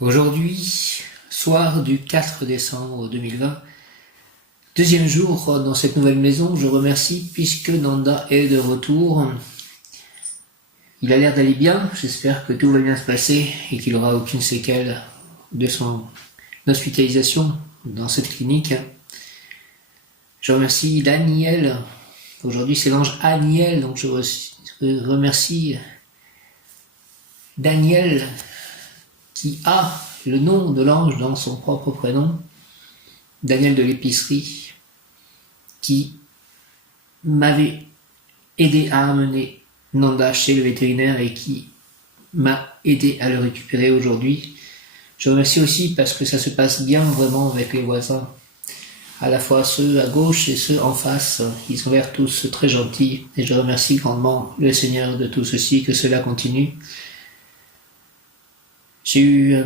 Aujourd'hui, soir du 4 décembre 2020, deuxième jour dans cette nouvelle maison, je remercie puisque Nanda est de retour. Il a l'air d'aller bien, j'espère que tout va bien se passer et qu'il n'aura aucune séquelle de son hospitalisation dans cette clinique. Je remercie Daniel, aujourd'hui c'est l'ange Aniel, donc je remercie Daniel qui a le nom de l'ange dans son propre prénom, Daniel de l'épicerie, qui m'avait aidé à amener Nanda chez le vétérinaire et qui m'a aidé à le récupérer aujourd'hui. Je remercie aussi parce que ça se passe bien vraiment avec les voisins, à la fois ceux à gauche et ceux en face. Ils ont l'air tous très gentils et je remercie grandement le Seigneur de tout ceci, que cela continue. J'ai eu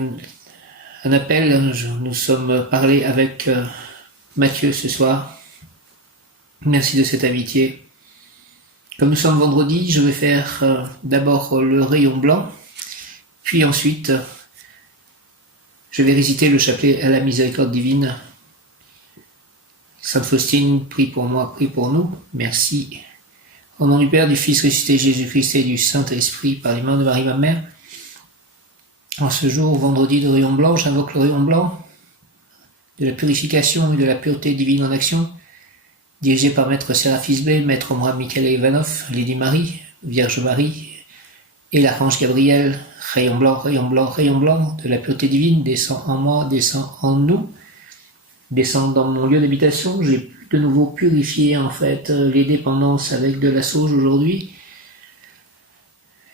un appel, nous sommes parlé avec Mathieu ce soir. Merci de cette amitié. Comme nous sommes vendredi, je vais faire d'abord le rayon blanc, puis ensuite je vais réciter le chapelet à la miséricorde divine. Sainte Faustine, prie pour moi, prie pour nous. Merci. Au nom du Père, du Fils ressuscité Jésus-Christ et du Saint-Esprit, par les mains de Marie, ma mère. En ce jour, vendredi de rayon blanc, j'invoque le rayon blanc de la purification et de la pureté divine en action, dirigé par Maître Séraphis B, Maître Omar Michael Ivanov, Lady Marie, Vierge Marie et l'Archange Gabriel. Rayon blanc, rayon blanc, rayon blanc de la pureté divine, descend en moi, descend en nous, descend dans mon lieu d'habitation. J'ai de nouveau purifié en fait les dépendances avec de la sauge aujourd'hui,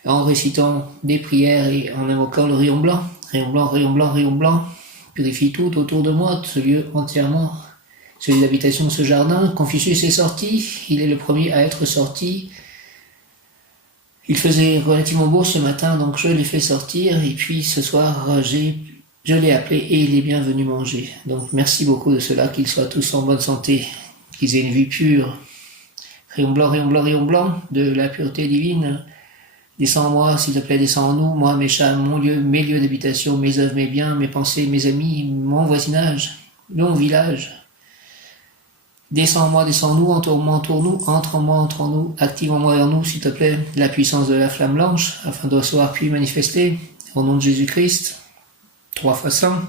en récitant des prières et en invoquant le rayon blanc. Rayon blanc, rayon blanc, rayon blanc, purifie tout autour de moi, ce lieu entièrement, ce lieu d'habitation de ce jardin. Confucius est sorti, il est le premier à être sorti. Il faisait relativement beau ce matin, donc je l'ai fait sortir, et puis ce soir, je l'ai appelé et il est bien venu manger. Donc merci beaucoup de cela, qu'ils soient tous en bonne santé, qu'ils aient une vie pure. Rayon blanc, rayon blanc, rayon blanc, de la pureté divine. Descends en moi, s'il te plaît, descends en nous, moi, mes chats, mon lieu, mes lieux d'habitation, mes œuvres, mes biens, mes pensées, mes amis, mon voisinage, mon village. Descends en moi, descends en nous, entoure-moi, entoure-nous, entre en moi, entre en nous, active en moi et en nous, s'il te plaît, la puissance de la flamme blanche, afin de recevoir puis manifester, au nom de Jésus-Christ, 3 fois saint,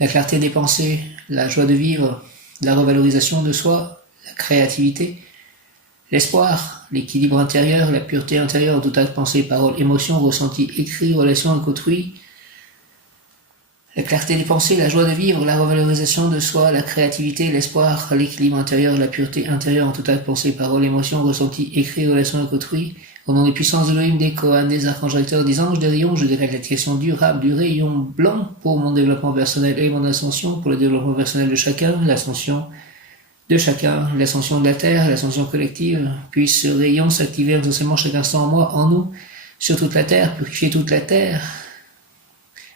la clarté des pensées, la joie de vivre, la revalorisation de soi, la créativité, l'espoir, l'équilibre intérieur, la pureté intérieure, tout acte, pensée, parole, émotion, ressenti, écrit, relation avec autrui, la clarté des pensées, la joie de vivre, la revalorisation de soi, la créativité, l'espoir, l'équilibre intérieur, la pureté intérieure en tout acte, pensée, parole, émotion, ressenti, écrit, relation avec autrui. Au nom des puissances de l'Elohim, des Kohan, des archanges recteurs, des anges, des rayons, je décrète la création durable du rayon blanc pour mon développement personnel et mon ascension, pour le développement personnel de chacun, l'ascension de chacun, l'ascension de la Terre, l'ascension collective. Puisse ce rayon s'activer intensément chaque instant en moi, en nous, sur toute la Terre, purifier toute la Terre,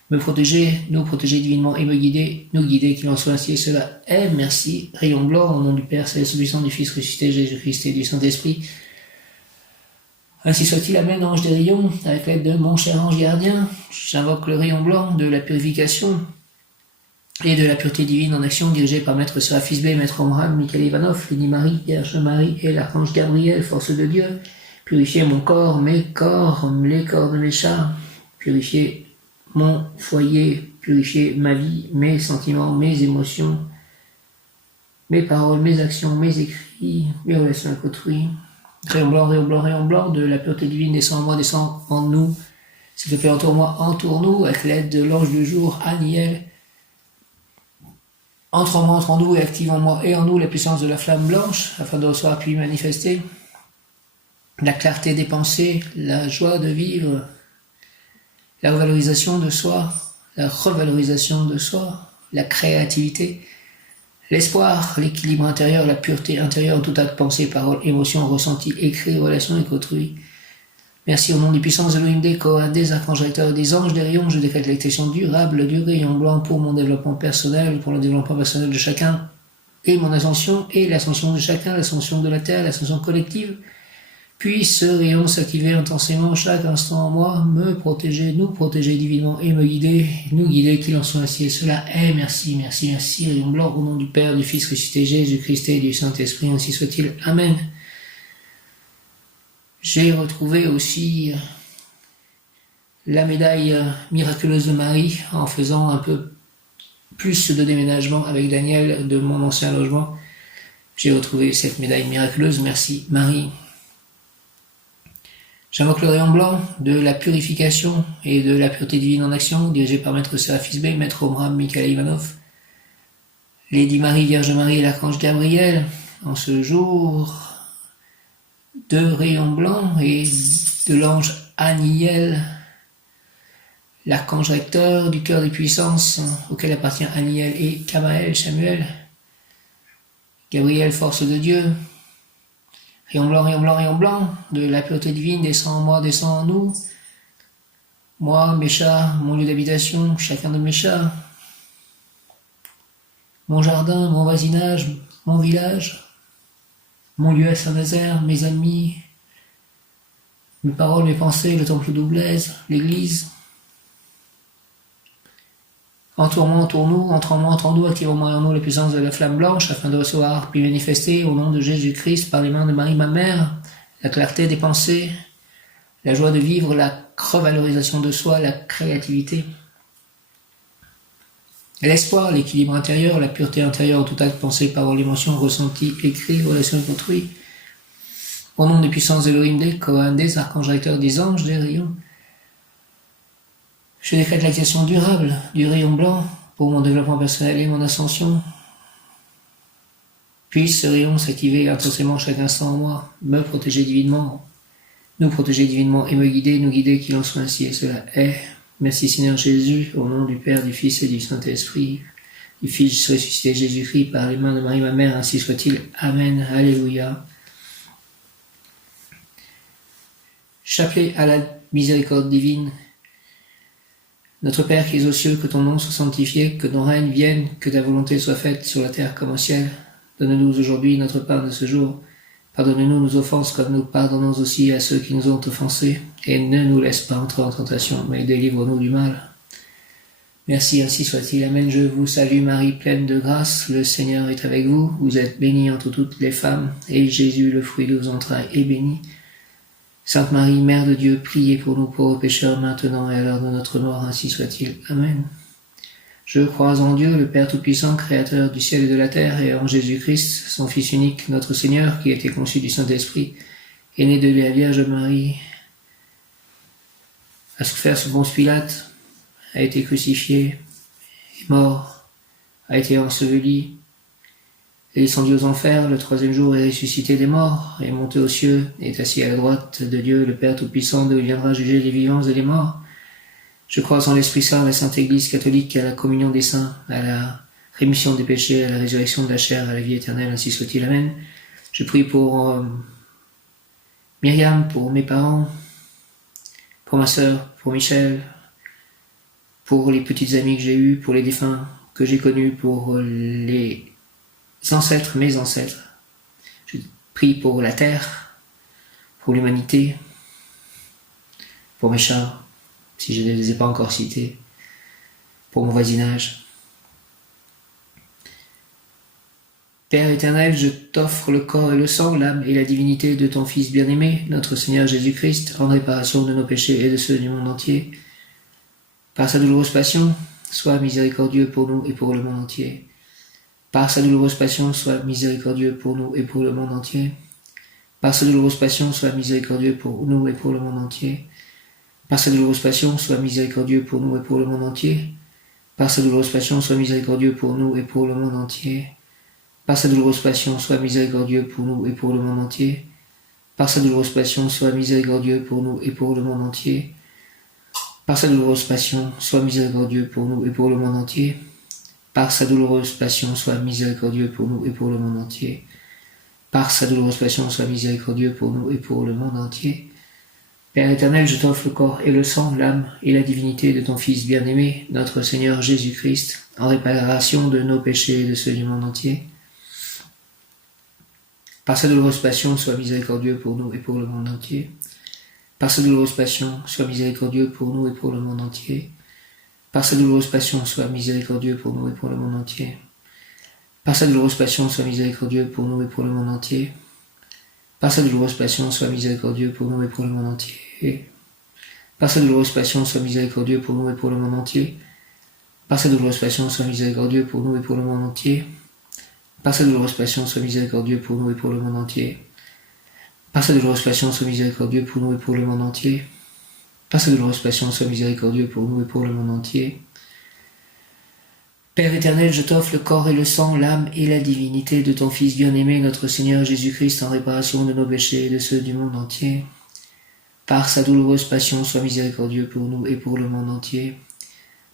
me protéger, nous protéger divinement et me guider, nous guider, qu'il en soit ainsi et cela est. Merci. Rayon blanc, au nom du Père, Céleste, puissant, du Fils ressuscité, Jésus-Christ et du Saint-Esprit. Ainsi soit-il, amen, ange des rayons, avec l'aide de mon cher ange gardien, j'invoque le rayon blanc de la purification et de la pureté divine en action, dirigé par Maître Séraphis B, Maître Omar Michael Ivanov, Lady Marie, Vierge Marie et l'Archange Gabriel, force de Dieu. Purifier mon corps, mes corps, les corps de mes chats, purifier mon foyer, purifier ma vie, mes sentiments, mes émotions, mes paroles, mes actions, mes écrits, mes relations avec autrui. Rayon blanc, rayon blanc, rayon blanc, de la pureté divine, descend en moi, descend en nous. S'il te plaît, entoure-moi, entoure-nous, avec l'aide de l'ange du jour, Aniel. Entre en moi, entre en nous, et active en moi et en nous la puissance de la flamme blanche, afin de recevoir puis manifester la clarté des pensées, la joie de vivre, la revalorisation de soi, la revalorisation de soi, la créativité, l'espoir, l'équilibre intérieur, la pureté intérieure, tout acte, pensée, parole, émotion, ressenti, écrit, relation avec autrui. Merci au nom des puissances de l'Elohim, des Kohan, des archanges recteurs, des anges, des rayons, je décrète l'extinction durable du rayon blanc pour mon développement personnel, pour le développement personnel de chacun, et mon ascension, et l'ascension de chacun, l'ascension de la terre, l'ascension collective. Puisse ce rayon s'activer intensément chaque instant en moi, me protéger, nous protéger divinement et me guider, nous guider, qu'il en soit ainsi. Et cela est, merci, merci, merci, rayon blanc, au nom du Père, du Fils ressuscité, Jésus-Christ et du Saint-Esprit, ainsi soit-il. Amen. J'ai retrouvé aussi la médaille miraculeuse de Marie en faisant un peu plus de déménagement avec Daniel de mon ancien logement. J'ai retrouvé cette médaille miraculeuse, merci Marie. J'invoque le rayon blanc de la purification et de la pureté divine en action, dirigé par Maître Séraphis B, Maître Omram Mikhail Ivanov, Lady Marie, Vierge Marie et l'Archange Gabriel, en ce jour de rayon blanc et de l'ange Aniel, l'archange recteur du cœur des puissances, auquel appartient Aniel et Kamaël, Samuel, Gabriel, force de Dieu. Rayon blanc, rayon blanc, rayon blanc, de la pureté divine, descend en moi, descend en nous. Moi, mes chats, mon lieu d'habitation, chacun de mes chats. Mon jardin, mon voisinage, mon village. Mon lieu à Saint-Nazaire, mes amis. Mes paroles, mes pensées, le temple d'Oublaise, l'église. Entoure-moi, entoure-nous, entre en moi, entre en nous, activons-moi en nous la puissance de la flamme blanche, afin de recevoir puis manifester, au nom de Jésus-Christ, par les mains de Marie, ma mère, la clarté des pensées, la joie de vivre, la revalorisation de soi, la créativité, l'espoir, l'équilibre intérieur, la pureté intérieure en tout acte, pensée, parole, émotion, ressenti, écrit, relation avec autrui, au nom des puissances d'Elohim, des Kohan, des archanges recteurs, des anges, des rayons. Je décrète l'activation durable du rayon blanc pour mon développement personnel et mon ascension. Puisse ce rayon s'activer intensément chaque instant en moi, me protéger divinement, nous protéger divinement et me guider, nous guider, qu'il en soit ainsi. Et cela est. Merci Seigneur Jésus, au nom du Père, du Fils et du Saint-Esprit, du Fils ressuscité Jésus-Christ, par les mains de Marie ma mère, ainsi soit-il. Amen. Alléluia. Chapelet à la miséricorde divine. Notre Père qui es aux cieux, que ton nom soit sanctifié, que ton règne vienne, que ta volonté soit faite sur la terre comme au ciel. Donne-nous aujourd'hui notre pain de ce jour. Pardonne-nous nos offenses comme nous pardonnons aussi à ceux qui nous ont offensés. Et ne nous laisse pas entrer en tentation, mais délivre-nous du mal. Merci, ainsi soit-il. Amen. Je vous salue Marie, pleine de grâce. Le Seigneur est avec vous. Vous êtes bénie entre toutes les femmes. Et Jésus, le fruit de vos entrailles, est béni. Sainte Marie, Mère de Dieu, priez pour nous pauvres pécheurs, maintenant et à l'heure de notre mort, ainsi soit-il. Amen. Je crois en Dieu, le Père Tout-Puissant, Créateur du ciel et de la terre, et en Jésus-Christ, son Fils unique, notre Seigneur, qui a été conçu du Saint-Esprit, est né de la Vierge Marie, a souffert sous Ponce Pilate, a été crucifié, est mort, a été enseveli, est descendu aux enfers, le troisième jour est ressuscité des morts, est monté aux cieux, est assis à la droite de Dieu, le Père Tout-Puissant, d'où il viendra juger les vivants et les morts. Je crois en l'Esprit Saint, la Sainte Église catholique, à la communion des saints, à la rémission des péchés, à la résurrection de la chair, à la vie éternelle, ainsi soit-il. Amen. Je prie pour Myriam, pour mes parents, pour ma sœur, pour Michel, pour les petites amies que j'ai eues, pour les défunts que j'ai connus, pour les ancêtres, mes ancêtres. Je prie pour la terre, pour l'humanité, pour mes chats, si je ne les ai pas encore cités, pour mon voisinage. Père éternel, je t'offre le corps et le sang, l'âme et la divinité de ton Fils bien-aimé, notre Seigneur Jésus-Christ, en réparation de nos péchés et de ceux du monde entier. Par sa douloureuse passion, sois miséricordieux pour nous et pour le monde entier. Par sa douloureuse passion, sois miséricordieux pour nous et pour le monde entier. Par sa douloureuse passion, sois miséricordieux pour nous et pour le monde entier. Par sa douloureuse passion, sois miséricordieux pour nous et pour le monde entier. Par sa douloureuse passion, sois miséricordieux pour nous et pour le monde entier. Par sa douloureuse passion, sois miséricordieux pour nous et pour le monde entier. Par sa douloureuse passion, sois miséricordieux pour nous et pour le monde entier. Par sa douloureuse passion, sois miséricordieux pour nous et pour le monde entier. Par sa douloureuse passion, sois miséricordieux pour nous et pour le monde entier. Par sa douloureuse passion, sois miséricordieux pour nous et pour le monde entier. Père éternel, je t'offre le corps et le sang, l'âme et la divinité de ton Fils bien-aimé, notre Seigneur Jésus-Christ, en réparation de nos péchés et de ceux du monde entier. Par sa douloureuse passion, sois miséricordieux pour nous et pour le monde entier. Par sa douloureuse passion, sois miséricordieux pour nous et pour le monde entier. Par sa douloureuse passion, sois miséricordieux pour nous et pour le monde entier. Par sa douloureuse passion, sois miséricordieux pour nous et pour le monde entier. Par sa douloureuse passion, sois miséricordieux pour nous et pour le monde entier. Par sa douloureuse passion, sois miséricordieux pour nous et pour le monde entier. Par sa douloureuse passion, sois miséricordieux pour nous et pour le monde entier. Par sa douloureuse passion, sois miséricordieux pour nous et pour le monde entier. Par sa douloureuse passion, sois miséricordieux pour nous et pour le monde entier. Par sa douloureuse passion, sois miséricordieux pour nous et pour le monde entier. Père éternel, je t'offre le corps et le sang, l'âme et la divinité de ton Fils bien-aimé, notre Seigneur Jésus-Christ, en réparation de nos péchés et de ceux du monde entier. Par sa douloureuse passion, sois miséricordieux pour nous et pour le monde entier.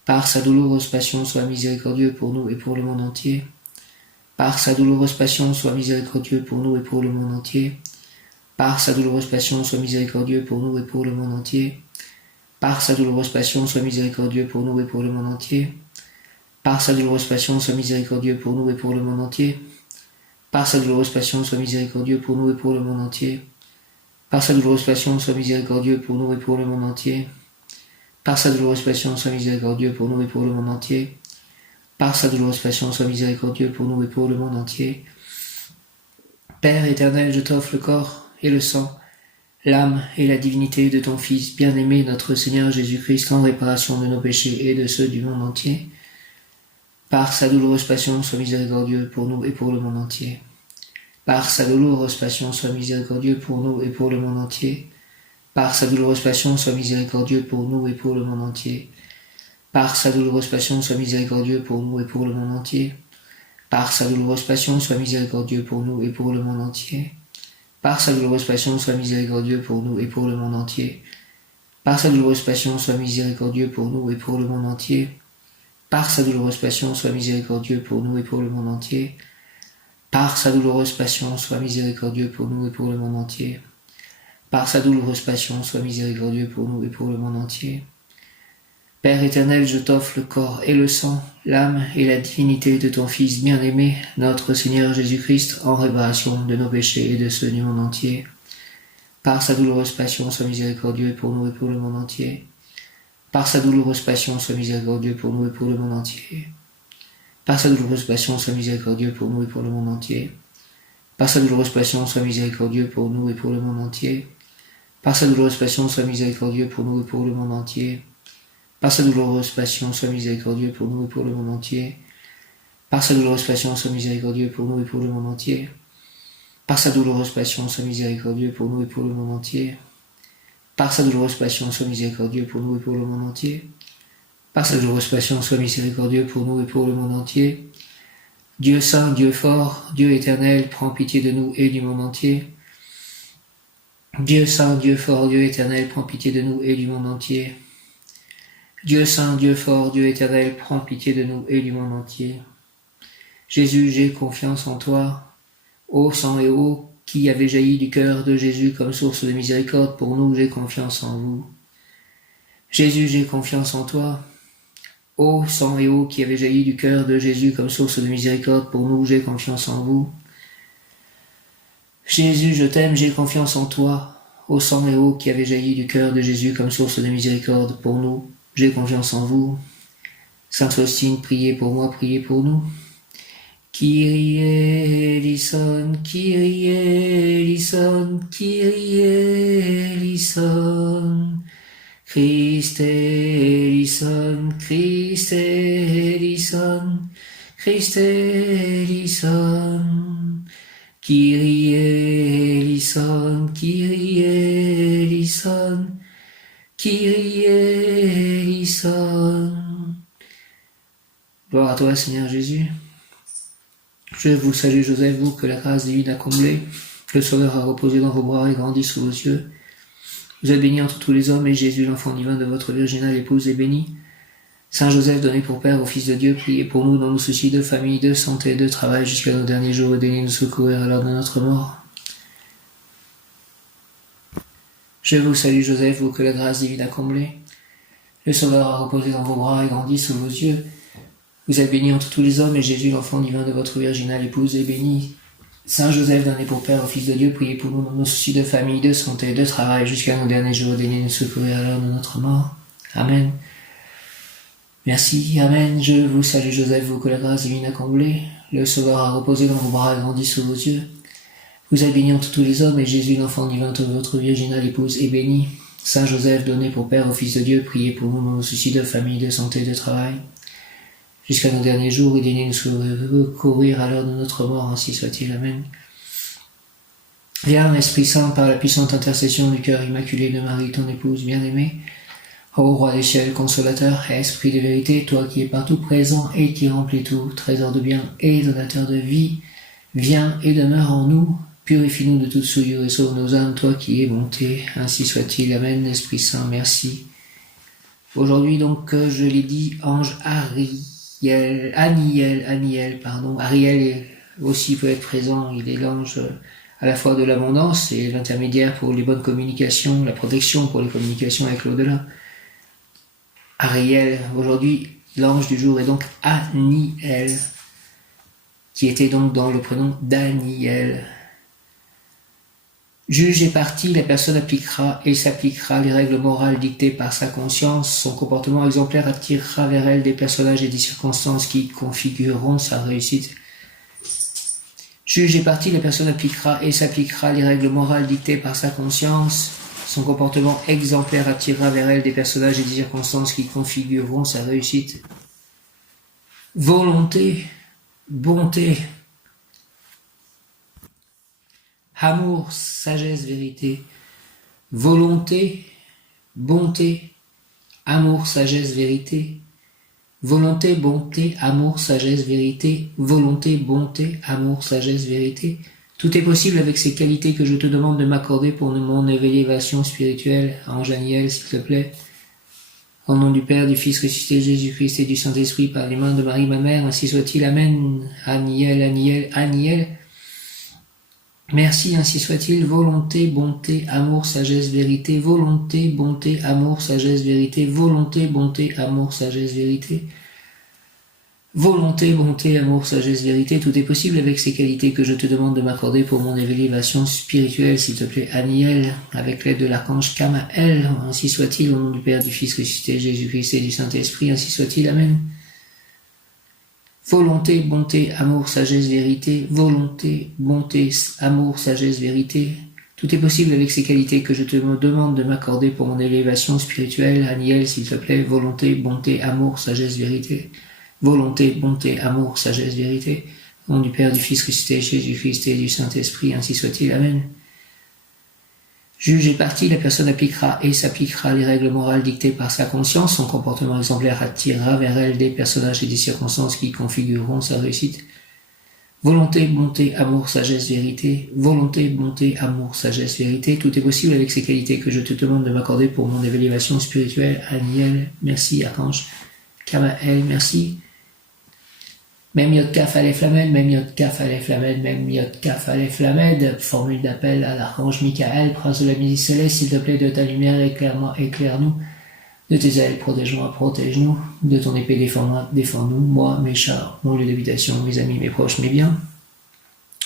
Par sa douloureuse passion, sois miséricordieux pour nous et pour le monde entier. Par sa douloureuse passion, sois miséricordieux pour nous et pour le monde entier. Par sa douloureuse passion, sois miséricordieux pour nous et pour le monde entier. Par sa douloureuse passion, sois miséricordieux pour nous et pour le monde entier. Par sa douloureuse passion, sois miséricordieux pour nous et pour le monde entier. Par sa douloureuse passion, sois miséricordieux pour nous et pour le monde entier. Par sa douloureuse passion, sois miséricordieux pour nous et pour le monde entier. Par sa douloureuse passion, sois miséricordieux pour nous et pour le monde entier. Par sa douloureuse passion, sois miséricordieux pour nous et pour le monde entier. Père éternel, je t'offre le corps et le sang, l'âme et la divinité de ton Fils bien-aimé, notre Seigneur Jésus-Christ, en réparation de nos péchés et de ceux du monde entier. Par sa douloureuse passion, sois miséricordieux pour nous et pour le monde entier. Par sa douloureuse passion, sois miséricordieux pour nous et pour le monde entier. Par sa douloureuse passion, sois miséricordieux pour nous et pour le monde entier. Par sa douloureuse passion, sois miséricordieux pour nous et pour le monde entier. Par sa douloureuse passion, sois miséricordieux pour nous et pour le monde entier. Par sa douloureuse passion, sois miséricordieux pour nous et pour le monde entier. Par sa douloureuse passion, sois miséricordieux pour nous et pour le monde entier. Par sa douloureuse passion, sois miséricordieux pour nous et pour le monde entier. Par sa douloureuse passion, sois miséricordieux pour nous et pour le monde entier. Par sa douloureuse passion, sois miséricordieux pour nous et pour le monde entier. Père éternel, je t'offre le corps et le sang, l'âme et la divinité de ton Fils bien-aimé, notre Seigneur Jésus-Christ, en réparation de nos péchés et de ceux du monde entier. Par sa douloureuse passion, sois miséricordieux pour nous et pour le monde entier. Par sa douloureuse passion, sois miséricordieux pour nous et pour le monde entier. Par sa douloureuse passion, sois miséricordieux pour nous et pour le monde entier. Par sa douloureuse passion, sois miséricordieux pour nous et pour le monde entier. Par sa douloureuse passion, sois miséricordieux pour nous et pour le monde entier. Par sa douloureuse passion, sois miséricordieux pour nous et pour le monde entier. Par sa douloureuse passion, sois miséricordieux pour nous et pour le monde entier. Par sa douloureuse passion, sois miséricordieux pour nous et pour le monde entier. Par sa douloureuse passion, sois miséricordieux pour nous et pour le monde entier. Par sa douloureuse passion, sois miséricordieux pour nous et pour le monde entier. Dieu saint, Dieu fort, Dieu éternel, prends pitié de nous et du monde entier. Dieu saint, Dieu fort, Dieu éternel, prends pitié de nous et du monde entier. Dieu saint, Dieu fort, Dieu éternel, prends pitié de nous et du monde entier. Jésus, j'ai confiance en toi. Ô sang et eau qui avait jailli du cœur de Jésus comme source de miséricorde pour nous, j'ai confiance en vous. Jésus, j'ai confiance en toi. Ô sang et eau qui avait jailli du cœur de Jésus comme source de miséricorde pour nous, j'ai confiance en vous. Jésus, je t'aime, j'ai confiance en toi. Ô sang et eau qui avait jailli du cœur de Jésus comme source de miséricorde pour nous, j'ai confiance en vous. Sainte Faustine, priez pour moi, priez pour nous. Kyrie eleison, Kyrie eleison, Kyrie eleison. Christe eleison, Christe eleison, Christe eleison. Kyrie eleison, Kyrie eleison, Kyrie eleison. Gloire à toi, Seigneur Jésus. Je vous salue, Joseph, vous que la grâce divine a comblé. Le Sauveur a reposé dans vos bras et grandi sous vos yeux. Vous êtes bénie entre tous les hommes, et Jésus, l'enfant divin de votre virginale épouse, est béni. Saint Joseph, donné pour Père au Fils de Dieu, priez pour nous dans nos soucis de famille, de santé, de travail, jusqu'à nos derniers jours, et daignez nous secourir à l'heure de notre mort. Je vous salue, Joseph, vous que la grâce divine a comblé. Le Sauveur a reposé dans vos bras et grandi sous vos yeux. Vous êtes bénie entre tous les hommes, et Jésus, l'enfant divin de votre virginale épouse, est béni. Saint Joseph, donné pour Père au Fils de Dieu, priez pour nous dans nos soucis de famille, de santé, de travail, jusqu'à nos derniers jours, daignez nous secourir à l'heure de notre mort. Amen. Merci, Amen. Je vous salue Joseph, vous que la grâce divine a comblé. Le Sauveur a reposé dans vos bras et grandi sous vos yeux. Vous êtes bénie entre tous les hommes, et Jésus, l'enfant divin de votre virginale épouse, est béni. Saint Joseph, donné pour Père au Fils de Dieu, priez pour nous dans nos soucis de famille, de santé, de travail. Jusqu'à nos derniers jours, et daignez nous secourir à l'heure de notre mort, ainsi soit-il. Amen. Viens, Esprit Saint, par la puissante intercession du cœur immaculé de Marie, ton épouse bien-aimée, ô Roi des cieux, consolateur, Esprit de vérité, toi qui es partout présent et qui remplis tout, trésor de bien et donateur de vie, viens et demeure en nous, purifie-nous de toute souillure et sauve nos âmes, toi qui es bonté, ainsi soit-il. Amen. Esprit Saint, merci. Aujourd'hui donc, je l'ai dit, ange Ariel, Ariel aussi peut être présent, il est l'ange à la fois de l'abondance et l'intermédiaire pour les bonnes communications, la protection pour les communications avec l'au-delà. Ariel, aujourd'hui, l'ange du jour est donc Aniel, qui était donc dans le prénom Daniel. Juge et partie, la personne appliquera et s'appliquera les règles morales dictées par sa conscience. Son comportement exemplaire attirera vers elle des personnages et des circonstances qui configureront sa réussite. Juge et partie, la personne appliquera et s'appliquera les règles morales dictées par sa conscience. Son comportement exemplaire attirera vers elle des personnages et des circonstances qui configureront sa réussite. Volonté, bonté, amour, sagesse, vérité. Volonté, bonté, amour, sagesse, vérité. Volonté, bonté, amour, sagesse, vérité. Volonté, bonté, amour, sagesse, vérité. Tout est possible avec ces qualités que je te demande de m'accorder pour mon élévation spirituelle. Ange Aniel, s'il te plaît. Au nom du Père, du Fils ressuscité, Jésus-Christ et du Saint-Esprit, par les mains de Marie, ma mère, ainsi soit-il. Amen. Aniel, Aniel, Aniel. Merci, ainsi soit-il. Volonté, bonté, amour, sagesse, vérité. Volonté, bonté, amour, sagesse, vérité. Volonté, bonté, amour, sagesse, vérité. Volonté, bonté, amour, sagesse, vérité. Tout est possible avec ces qualités que je te demande de m'accorder pour mon élévation spirituelle, s'il te plaît. Aniel, avec l'aide de l'archange Kamael. Ainsi soit-il. Au nom du Père, du Fils ressuscité, Jésus-Christ et du Saint-Esprit. Ainsi soit-il. Amen. Volonté, bonté, amour, sagesse, vérité. Volonté, bonté, amour, sagesse, vérité. Tout est possible avec ces qualités que je te demande de m'accorder pour mon élévation spirituelle. Aniel, s'il te plaît. Volonté, bonté, amour, sagesse, vérité. Volonté, bonté, amour, sagesse, vérité. Au nom du Père, du Fils ressuscité, Jésus-Christ et du Saint-Esprit. Ainsi soit-il. Amen. Juge et partie, la personne appliquera et s'appliquera les règles morales dictées par sa conscience. Son comportement exemplaire attirera vers elle des personnages et des circonstances qui configureront sa réussite. Volonté, bonté, amour, sagesse, vérité. Volonté, bonté, amour, sagesse, vérité. Tout est possible avec ces qualités que je te demande de m'accorder pour mon élévation spirituelle. Aniel, merci. Archange Kamael, merci. Même Yod Kaf Aleph Flamed, même Yod Kaf Aleph Flamed, même Yod Kaf Aleph Flamed. Formule d'appel à l'archange Michael, prince de la musique céleste, s'il te plaît, de ta lumière, éclaire-nous. De tes ailes, protège-moi, protège-nous. De ton épée, défends-moi, défends-nous. Moi, mes chars, mon lieu d'habitation, mes amis, mes proches, mes biens.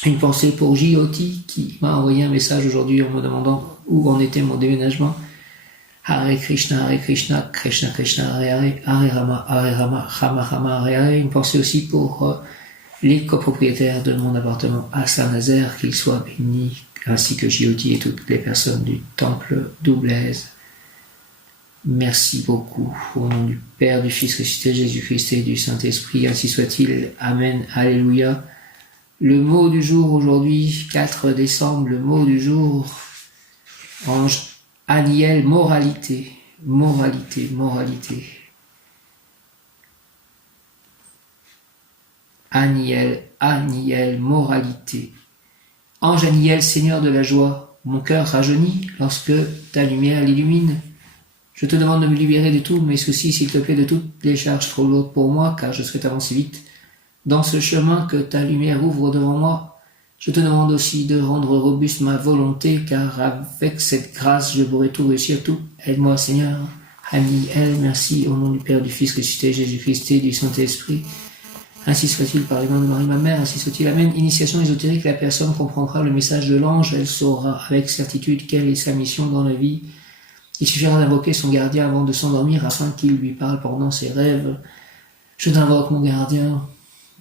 Une pensée pour J.O.T. qui m'a envoyé un message aujourd'hui en me demandant où en était mon déménagement. Hare Krishna, Krishna Krishna, Hare Rama, Rama Rama, Hare Hare. Une pensée aussi pour les copropriétaires de mon appartement à Saint-Nazaire, qu'ils soient bénis, ainsi que J.O.T. et toutes les personnes du temple d'Oublaise. Merci beaucoup. Au nom du Père, du Fils ressuscité, Jésus-Christ et du Saint-Esprit, ainsi soit-il. Amen. Alléluia. Le mot du jour aujourd'hui, 4 décembre, le mot du jour, ange Aniel, moralité, moralité, moralité. Aniel, Aniel, moralité. Ange Aniel, Seigneur de la joie, mon cœur rajeunit lorsque ta lumière l'illumine. Je te demande de me libérer de tous mes soucis, s'il te plaît, de toutes les charges trop lourdes pour moi, car je souhaite avancer vite dans ce chemin que ta lumière ouvre devant moi. Je te demande aussi de rendre robuste ma volonté, car avec cette grâce, je pourrai tout réussir, tout. Aide-moi, Seigneur. Aniel, merci, au nom du Père, du Fils ressuscité, Jésus-Christ et du Saint-Esprit. Ainsi soit-il par les mains de Marie, ma mère, ainsi soit-il. Amen. Initiation ésotérique, la personne comprendra le message de l'ange, elle saura avec certitude quelle est sa mission dans la vie. Il suffira d'invoquer son gardien avant de s'endormir afin qu'il lui parle pendant ses rêves. Je t'invoque mon gardien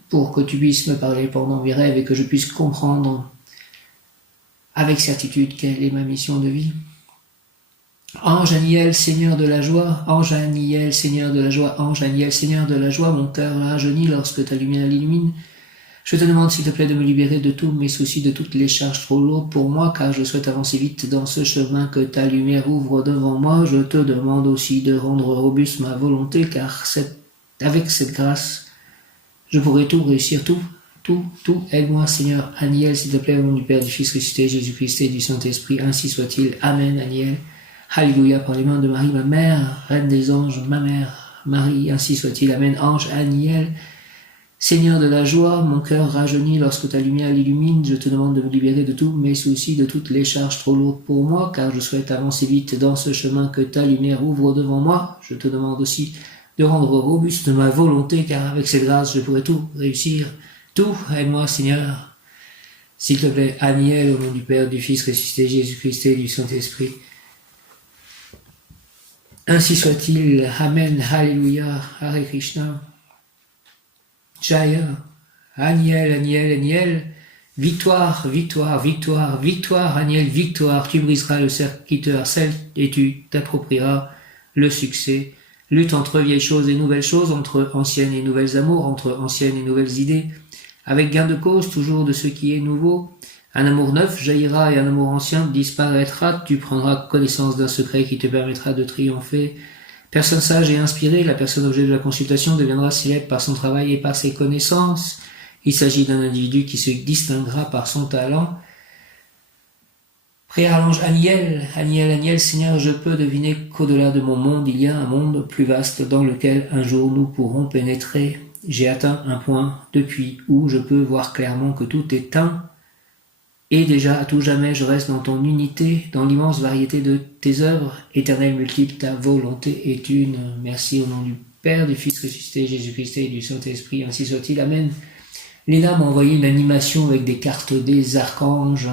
pour que tu puisses me parler pendant mes rêves et que je puisse comprendre avec certitude quelle est ma mission de vie. Ange Aniel, Seigneur de la joie, Ange Aniel, Seigneur de la joie, Ange Aniel, Seigneur de la joie, mon cœur rajeunit lorsque ta lumière l'illumine. Je te demande s'il te plaît de me libérer de tous mes soucis, de toutes les charges trop lourdes pour moi, car je souhaite avancer vite dans ce chemin que ta lumière ouvre devant moi. Je te demande aussi de rendre robuste ma volonté, car avec cette grâce, je pourrai tout réussir, tout. Aide-moi, Seigneur. Aniel, s'il te plaît, au nom du Père, du Fils ressuscité, Jésus-Christ et du Saint-Esprit, ainsi soit-il. Amen, Aniel. Alléluia, par les mains de Marie, ma mère, Reine des anges, ma mère, Marie, ainsi soit-il. Amen. Ange, Aniel, Seigneur de la joie, mon cœur rajeunit lorsque ta lumière l'illumine. Je te demande de me libérer de tous mes soucis, de toutes les charges trop lourdes pour moi, car je souhaite avancer vite dans ce chemin que ta lumière ouvre devant moi. Je te demande aussi de rendre robuste ma volonté, car avec cette grâce, je pourrai tout réussir. Tout, aide-moi, Seigneur. S'il te plaît, Aniel, au nom du Père, du Fils ressuscité, Jésus-Christ et du Saint-Esprit. Ainsi soit-il. Amen. Alléluia. Hare Krishna. Jaya. Aniel, Aniel, Aniel. Victoire, victoire, victoire, victoire, Aniel, victoire. Tu briseras le cercle qui te harcèle et tu t'approprieras le succès. Lutte entre vieilles choses et nouvelles choses, entre anciennes et nouvelles amours, entre anciennes et nouvelles idées. Avec gain de cause, toujours de ce qui est nouveau. Un amour neuf jaillira et un amour ancien disparaîtra. Tu prendras connaissance d'un secret qui te permettra de triompher. Personne sage et inspirée, la personne objet de la consultation deviendra célèbre par son travail et par ses connaissances. Il s'agit d'un individu qui se distinguera par son talent. Prière à l'ange Aniel, Aniel, Aniel, Seigneur, je peux deviner qu'au-delà de mon monde, il y a un monde plus vaste dans lequel un jour nous pourrons pénétrer. J'ai atteint un point depuis où je peux voir clairement que tout est un. Et déjà, à tout jamais, je reste dans ton unité, dans l'immense variété de tes œuvres. Éternel multiple, ta volonté est une. Merci au nom du Père, du Fils ressuscité, Jésus-Christ et du Saint-Esprit. Ainsi soit-il. Amen. Léna m'a envoyé une animation avec des cartes des archanges.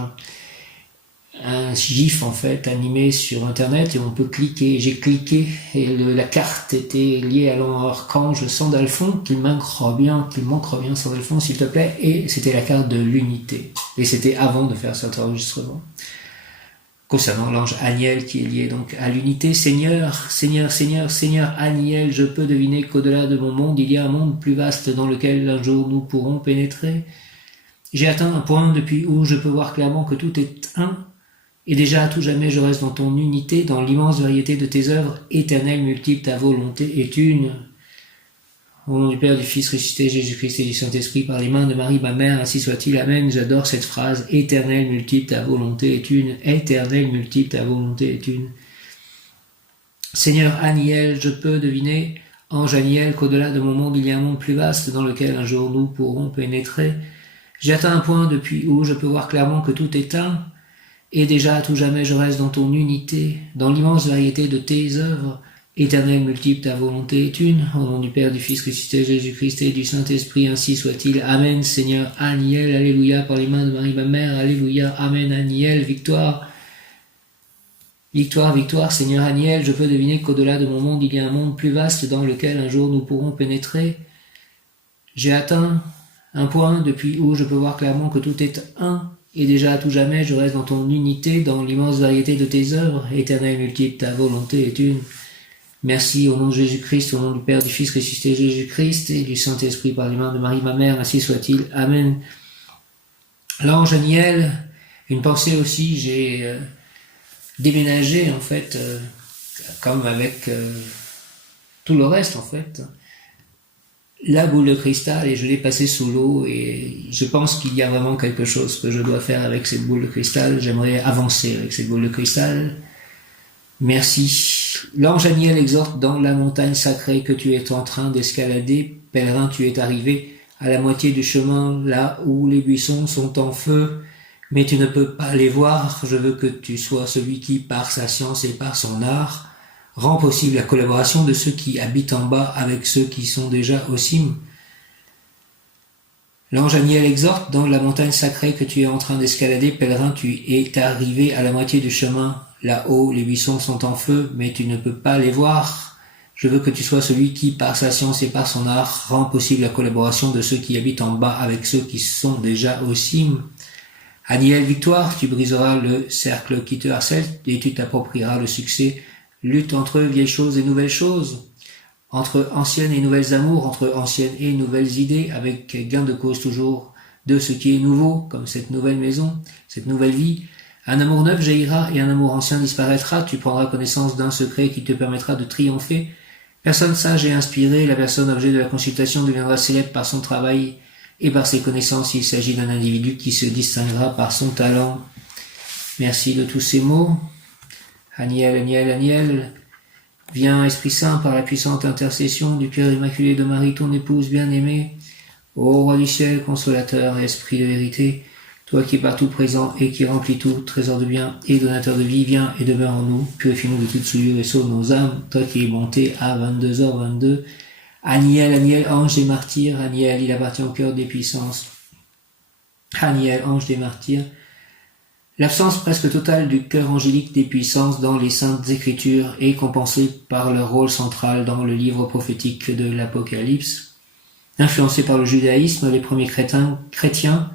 Un gif en fait animé sur internet et on peut cliquer. J'ai cliqué et la carte était liée à l'archange Sandalphon qui manquera bien Sandalphon s'il te plaît, et c'était la carte de l'unité et c'était avant de faire cet enregistrement concernant l'ange Aniel qui est lié donc à l'unité. Seigneur Aniel, je peux deviner qu'au-delà de mon monde il y a un monde plus vaste dans lequel un jour nous pourrons pénétrer. J'ai atteint un point depuis où je peux voir clairement que tout est un. Et déjà à tout jamais je reste dans ton unité, dans l'immense variété de tes œuvres, éternelle, multiple, ta volonté est une. Au nom du Père, du Fils ressuscité, Jésus-Christ et du Saint-Esprit, par les mains de Marie, ma mère, ainsi soit-il. Amen. J'adore cette phrase. Éternelle, multiple, ta volonté est une. Éternelle, multiple, ta volonté est une. Seigneur Aniel, je peux deviner, ange Aniel, qu'au-delà de mon monde, il y a un monde plus vaste dans lequel un jour nous pourrons pénétrer. J'ai atteint un point depuis où je peux voir clairement que tout est un. Et déjà à tout jamais je reste dans ton unité, dans l'immense variété de tes œuvres. Éternel multiple, ta volonté est une. Au nom du Père, du Fils ressuscité, Jésus-Christ et du Saint-Esprit, ainsi soit-il. Amen. Seigneur Aniel, alléluia, par les mains de Marie ma mère, alléluia, amen. Aniel, victoire. Victoire, victoire, Seigneur Aniel, je peux deviner qu'au-delà de mon monde, il y a un monde plus vaste dans lequel un jour nous pourrons pénétrer. J'ai atteint un point depuis où je peux voir clairement que tout est un. Et déjà à tout jamais, je reste dans ton unité, dans l'immense variété de tes œuvres. Éternel multiple, ta volonté est une. Merci au nom de Jésus-Christ, au nom du Père, du Fils ressuscité Jésus-Christ et du Saint-Esprit par les mains de Marie, ma mère, ainsi soit-il. Amen. L'ange Aniel, une pensée aussi, j'ai déménagé en fait, comme avec tout le reste en fait. La boule de cristal et je l'ai passée sous l'eau et je pense qu'il y a vraiment quelque chose que je dois faire avec cette boule de cristal. J'aimerais avancer avec cette boule de cristal. Merci. L'ange Aniel exhorte dans la montagne sacrée que tu es en train d'escalader. Pèlerin, tu es arrivé à la moitié du chemin, là où les buissons sont en feu, mais tu ne peux pas les voir. Je veux que tu sois celui qui, par sa science et par son art, rend possible la collaboration de ceux qui habitent en bas avec ceux qui sont déjà au cime. L'ange Aniel exhorte, dans la montagne sacrée que tu es en train d'escalader, pèlerin, tu es arrivé à la moitié du chemin. Là-haut, les buissons sont en feu, mais tu ne peux pas les voir. Je veux que tu sois celui qui, par sa science et par son art, rend possible la collaboration de ceux qui habitent en bas avec ceux qui sont déjà au cime. Aniel victoire, tu briseras le cercle qui te harcèle et tu t'approprieras le succès. Lutte entre vieilles choses et nouvelles choses, entre anciennes et nouvelles amours, entre anciennes et nouvelles idées, avec gain de cause toujours de ce qui est nouveau, comme cette nouvelle maison, cette nouvelle vie. Un amour neuf jaillira et un amour ancien disparaîtra. Tu prendras connaissance d'un secret qui te permettra de triompher. Personne sage et inspirée, la personne objet de la consultation deviendra célèbre par son travail et par ses connaissances. Il s'agit d'un individu qui se distinguera par son talent. Merci de tous ces mots. Aniel, Aniel, Aniel. Viens, Esprit Saint, par la puissante intercession du cœur immaculé de Marie, ton épouse bien-aimée. Ô Roi du ciel, consolateur et esprit de vérité, toi qui es partout présent et qui remplis tout, trésor de bien et donateur de vie, viens et demeure en nous, purifie-nous de toute souillure et sauve nos âmes, toi qui es bonté à 22h22. Aniel, Aniel, ange des martyrs, Aniel, il appartient au cœur des puissances. Aniel, ange des martyrs. L'absence presque totale du cœur angélique des puissances dans les saintes écritures est compensée par leur rôle central dans le livre prophétique de l'Apocalypse. Influencés par le judaïsme, les premiers chrétiens,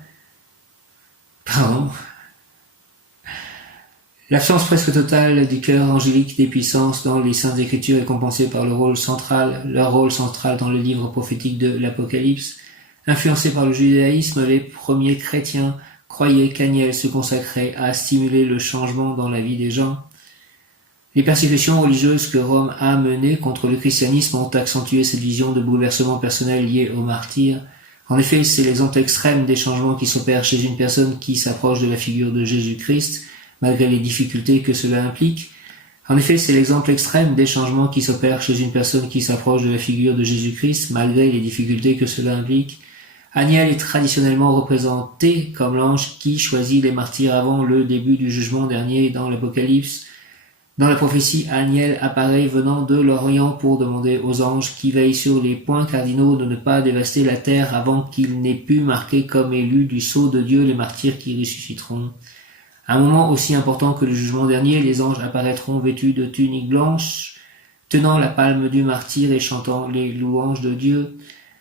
l'absence presque totale du cœur angélique des puissances dans les saintes écritures est compensée par leur rôle central dans le livre prophétique de l'Apocalypse. Influencés par le judaïsme, les premiers chrétiens croyaient qu'Aniel se consacrait à stimuler le changement dans la vie des gens. Les persécutions religieuses que Rome a menées contre le christianisme ont accentué cette vision de bouleversement personnel lié aux martyrs. En effet, c'est l'exemple extrême des changements qui s'opèrent chez une personne qui s'approche de la figure de Jésus-Christ, malgré les difficultés que cela implique. En effet, c'est l'exemple extrême des changements qui s'opèrent chez une personne qui s'approche de la figure de Jésus-Christ, malgré les difficultés que cela implique. Aniel est traditionnellement représenté comme l'ange qui choisit les martyrs avant le début du jugement dernier dans l'Apocalypse. Dans la prophétie, Aniel apparaît venant de l'Orient pour demander aux anges qui veillent sur les points cardinaux de ne pas dévaster la terre avant qu'il n'ait pu marquer comme élus du sceau de Dieu les martyrs qui ressusciteront. À un moment aussi important que le jugement dernier, les anges apparaîtront vêtus de tuniques blanches, tenant la palme du martyr et chantant les louanges de Dieu.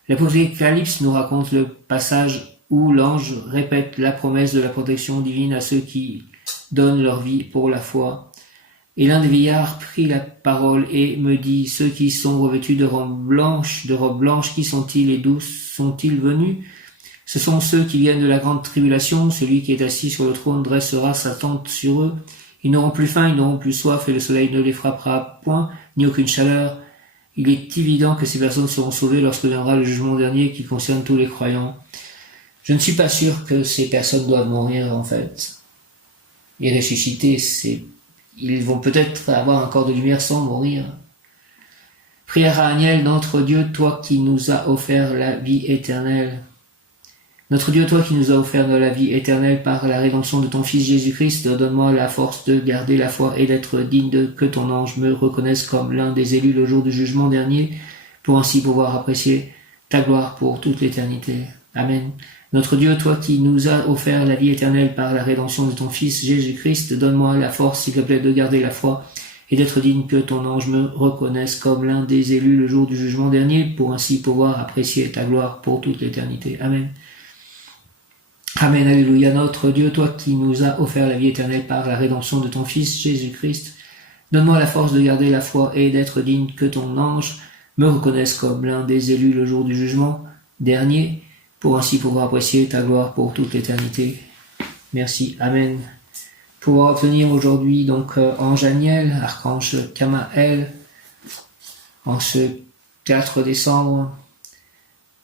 L'Apocalypse nous raconte le passage où l'ange répète la promesse de la protection divine à ceux qui donnent leur vie pour la foi. Et l'un des vieillards prit la parole et me dit, ceux qui sont revêtus de robes blanches, qui sont-ils et d'où sont-ils venus? Ce sont ceux qui viennent de la grande tribulation, celui qui est assis sur le trône dressera sa tente sur eux. Ils n'auront plus faim, ils n'auront plus soif et le soleil ne les frappera point, ni aucune chaleur. Il est évident que ces personnes seront sauvées lorsque viendra le jugement dernier qui concerne tous les croyants. Je ne suis pas sûr que ces personnes doivent mourir en fait. Et ressusciter, ils vont peut-être avoir un corps de lumière sans mourir. Prière à Aniel, notre Dieu, toi qui nous as offert la vie éternelle. Notre Dieu, toi qui nous as offert de la vie éternelle par la rédemption de ton Fils Jésus-Christ, donne-moi la force de garder la foi et d'être digne de que ton ange me reconnaisse comme l'un des élus le jour du jugement dernier, pour ainsi pouvoir apprécier ta gloire pour toute l'éternité. Amen. Notre Dieu, toi qui nous as offert la vie éternelle par la rédemption de ton Fils Jésus-Christ, donne-moi la force, s'il te plaît, de garder la foi et d'être digne que ton ange me reconnaisse comme l'un des élus le jour du jugement dernier, pour ainsi pouvoir apprécier ta gloire pour toute l'éternité. Amen. Amen, alléluia, notre Dieu, toi qui nous as offert la vie éternelle par la rédemption de ton Fils Jésus-Christ, donne-moi la force de garder la foi et d'être digne que ton ange me reconnaisse comme l'un des élus le jour du jugement dernier, pour ainsi pouvoir apprécier ta gloire pour toute l'éternité. Merci, Amen. Pour obtenir aujourd'hui donc ange Aniel, archange Kamaël, en ce 4 décembre,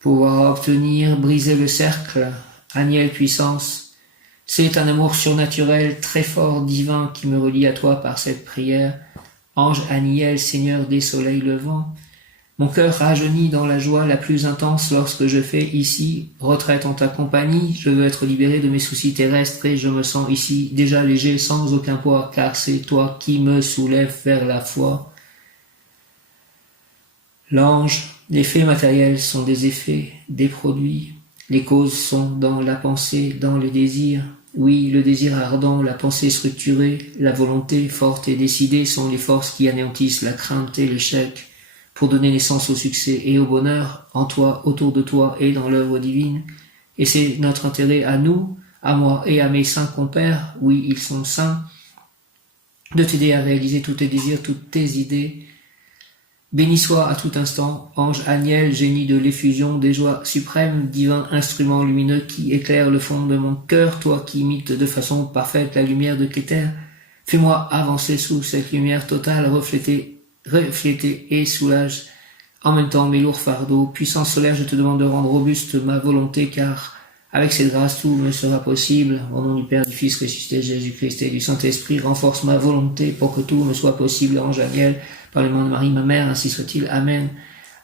pouvoir obtenir briser le cercle, Aniel puissance, c'est un amour surnaturel très fort, divin, qui me relie à toi par cette prière. Ange Aniel, Seigneur des soleils levants, mon cœur rajeunit dans la joie la plus intense lorsque je fais ici retraite en ta compagnie. Je veux être libéré de mes soucis terrestres et je me sens ici déjà léger sans aucun poids, car c'est toi qui me soulèves vers la foi. L'ange, les faits matériels sont des effets, des produits. Les causes sont dans la pensée, dans le désir. Oui, le désir ardent, la pensée structurée, la volonté forte et décidée sont les forces qui anéantissent la crainte et l'échec pour donner naissance au succès et au bonheur en toi, autour de toi et dans l'œuvre divine. Et c'est notre intérêt à nous, à moi et à mes saints compères, oui, ils sont saints, de t'aider à réaliser tous tes désirs, toutes tes idées. Béni soit à tout instant, ange Aniel, génie de l'effusion des joies suprêmes, divin instrument lumineux qui éclaire le fond de mon cœur, toi qui imites de façon parfaite la lumière de Kéter. Fais-moi avancer sous cette lumière totale, refléter et soulage en même temps mes lourds fardeaux. Puissance solaire, je te demande de rendre robuste ma volonté, car avec cette grâce tout me sera possible. Au nom du Père, du Fils ressuscité, Jésus-Christ et du Saint-Esprit, renforce ma volonté pour que tout me soit possible. Ange Aniel, par le nom de Marie, ma mère, ainsi soit-il. Amen.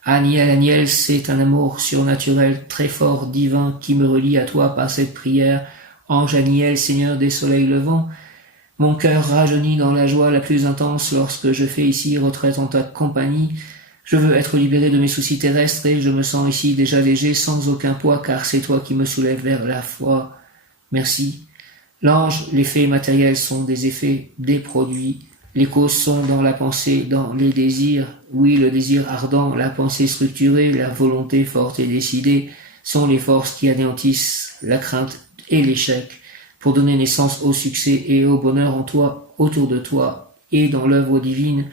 Aniel, c'est un amour surnaturel, très fort, divin, qui me relie à toi par cette prière. Ange Aniel, Seigneur des soleils levants, mon cœur rajeunit dans la joie la plus intense lorsque je fais ici retraite en ta compagnie. Je veux être libéré de mes soucis terrestres et je me sens ici déjà léger, sans aucun poids, car c'est toi qui me soulèves vers la foi. Merci. L'ange, les faits matériels sont des effets, des produits. Les causes sont dans la pensée, dans les désirs. Oui, le désir ardent, la pensée structurée, la volonté forte et décidée sont les forces qui anéantissent la crainte et l'échec pour donner naissance au succès et au bonheur en toi, autour de toi et dans l'œuvre divine.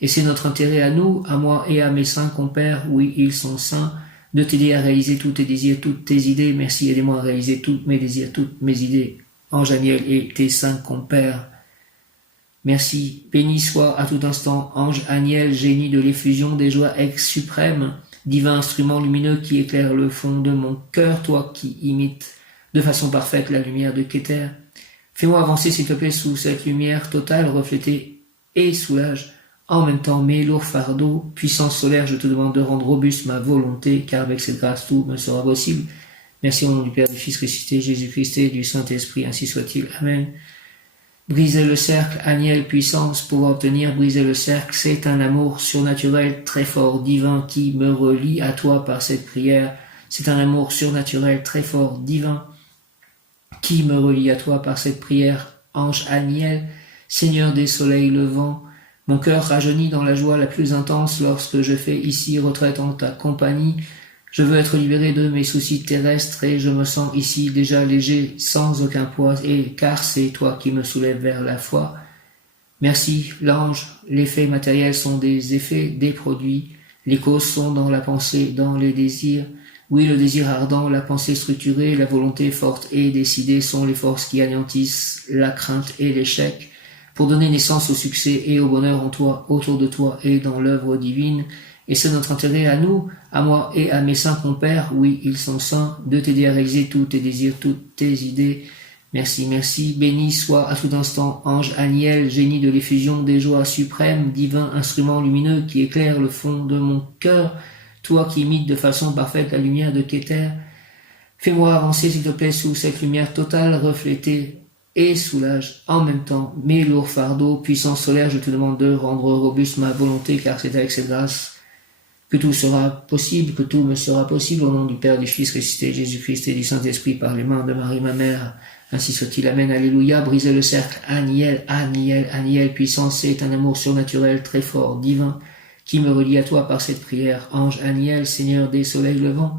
Et c'est notre intérêt à nous, à moi et à mes saints compères, oui, ils sont saints, de t'aider à réaliser tous tes désirs, toutes tes idées. Merci, aidez-moi à réaliser tous mes désirs, toutes mes idées. Ange Aniel et tes saints compères. Merci, béni soit à tout instant, ange Aniel, génie de l'effusion des joies ex-suprêmes, divin instrument lumineux qui éclaire le fond de mon cœur, toi qui imites de façon parfaite la lumière de Kéter. Fais-moi avancer, s'il te plaît, sous cette lumière totale, refléter et soulage en même temps mes lourds fardeaux. Puissance solaire, je te demande de rendre robuste ma volonté, car avec cette grâce tout me sera possible. Merci au nom du Père, du Fils ressuscité, Jésus-Christ et du Saint-Esprit, ainsi soit-il. Amen. Briser le cercle, Aniel, puissance pour obtenir, briser le cercle, c'est un amour surnaturel, très fort, divin, qui me relie à toi par cette prière. C'est un amour surnaturel, très fort, divin, qui me relie à toi par cette prière. Ange Aniel, Seigneur des soleils levants, mon cœur rajeunit dans la joie la plus intense lorsque je fais ici retraite en ta compagnie. Je veux être libéré de mes soucis terrestres et je me sens ici déjà léger, sans aucun poids, et car c'est toi qui me soulèves vers la foi. Merci, l'ange, les faits matériels sont des effets, des produits. Les causes sont dans la pensée, dans les désirs. Oui, le désir ardent, la pensée structurée, la volonté forte et décidée sont les forces qui anéantissent la crainte et l'échec pour donner naissance au succès et au bonheur en toi, autour de toi et dans l'œuvre divine. Et c'est notre intérêt à nous, à moi et à mes saints compères, oui, ils sont saints, de t'aider à réaliser tous tes désirs, toutes tes idées. Merci, merci, béni soit à tout instant, ange Aniel, génie de l'effusion des joies suprêmes, divin instrument lumineux qui éclaire le fond de mon cœur, toi qui imites de façon parfaite la lumière de Kéter. Fais-moi avancer, s'il te plaît, sous cette lumière totale, reflétée et soulage en même temps mes lourds fardeaux. Puissance solaire, je te demande de rendre robuste ma volonté, car c'est avec cette grâce que tout sera possible, que tout me sera possible, au nom du Père, du Fils ressuscité, Jésus-Christ et du Saint-Esprit, par les mains de Marie, ma mère. Ainsi soit-il. Amen. Alléluia. Brisez le cercle. Aniel, Aniel, Aniel. Puissance, c'est un amour surnaturel, très fort, divin, qui me relie à toi par cette prière. Ange Aniel, Seigneur des soleils levants,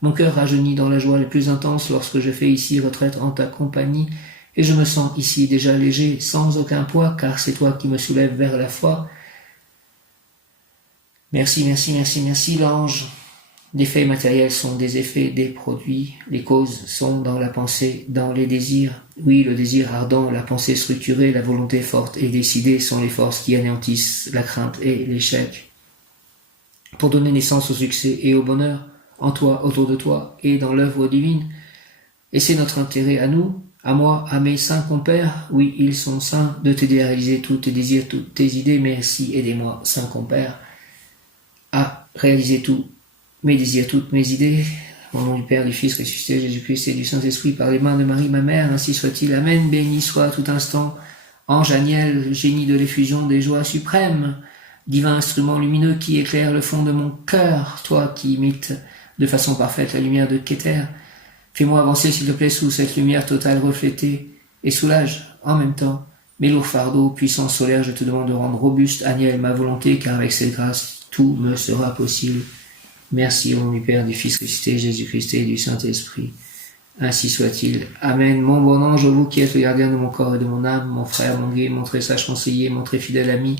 mon cœur rajeunit dans la joie la plus intense lorsque je fais ici retraite en ta compagnie, et je me sens ici déjà léger, sans aucun poids, car c'est toi qui me soulèves vers la foi. Merci, merci, merci, merci, l'ange. Les faits matériels sont des effets, des produits. Les causes sont dans la pensée, dans les désirs. Oui, le désir ardent, la pensée structurée, la volonté forte et décidée sont les forces qui anéantissent la crainte et l'échec pour donner naissance au succès et au bonheur en toi, autour de toi et dans l'œuvre divine. Et c'est notre intérêt à nous, à moi, à mes saints compères. Oui, ils sont saints, de t'aider à réaliser tous tes désirs, toutes tes idées. Merci, aidez-moi, saints compères, à réaliser tous mes désirs, toutes mes idées, au nom du Père, du Fils ressuscité, Jésus-Christ et du Saint-Esprit, par les mains de Marie, ma mère, ainsi soit-il. Amen. Béni soit à tout instant, ange Aniel, génie de l'effusion des joies suprêmes, divin instrument lumineux qui éclaire le fond de mon cœur, toi qui imites de façon parfaite la lumière de Kéter. Fais-moi avancer, s'il te plaît, sous cette lumière totale reflétée et soulage en même temps mes lourds fardeaux, puissance solaire, je te demande de rendre robuste, Aniel, ma volonté, car avec cette grâce, tout me sera possible. Merci au nom du Père, du Fils ressuscité, Jésus-Christ et du Saint-Esprit. Ainsi soit-il. Amen. Mon bon ange, vous qui êtes le gardien de mon corps et de mon âme, mon frère, mon guide, mon très sage conseiller, mon très fidèle ami,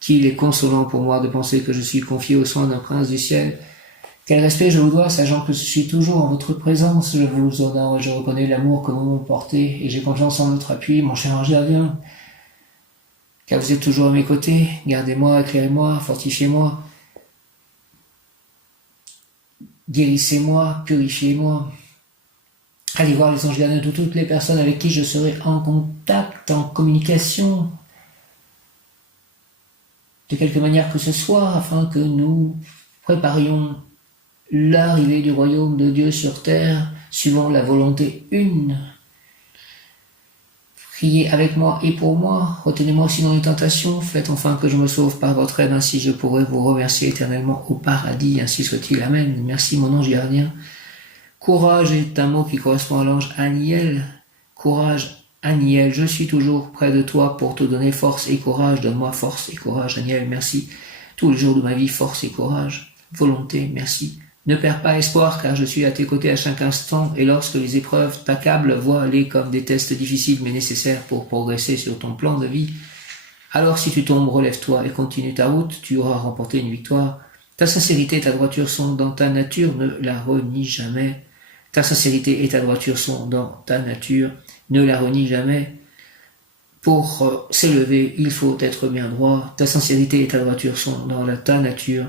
qu'il est consolant pour moi de penser que je suis confié aux soins d'un prince du ciel. Quel respect je vous dois, sachant que je suis toujours en votre présence. Je vous honore et je reconnais l'amour que vous me portez, et j'ai confiance en votre appui, mon cher ange gardien. Car vous êtes toujours à mes côtés. Gardez-moi, éclairez-moi, fortifiez-moi. Guérissez-moi, purifiez-moi. Allez voir les anges gardiens de toutes les personnes avec qui je serai en contact, en communication, de quelque manière que ce soit, afin que nous préparions l'arrivée du royaume de Dieu sur terre, suivant la volonté une. Priez avec moi et pour moi, retenez-moi aussi dans les tentations, faites enfin que je me sauve par votre aide, ainsi je pourrai vous remercier éternellement au paradis, ainsi soit-il. Amen. Merci mon ange gardien. Courage est un mot qui correspond à l'ange Aniel. Courage, Aniel, je suis toujours près de toi pour te donner force et courage. Donne-moi force et courage, Aniel, merci. Tous les jours de ma vie, force et courage. Volonté, merci. Ne perds pas espoir, car je suis à tes côtés à chaque instant, et lorsque les épreuves t'accablent, vois-les comme des tests difficiles mais nécessaires pour progresser sur ton plan de vie. Alors si tu tombes, relève-toi et continue ta route, tu auras remporté une victoire. Ta sincérité et ta droiture sont dans ta nature, ne la renie jamais. Ta sincérité et ta droiture sont dans ta nature, ne la renie jamais. Pour s'élever, il faut être bien droit. Ta sincérité et ta droiture sont dans ta nature.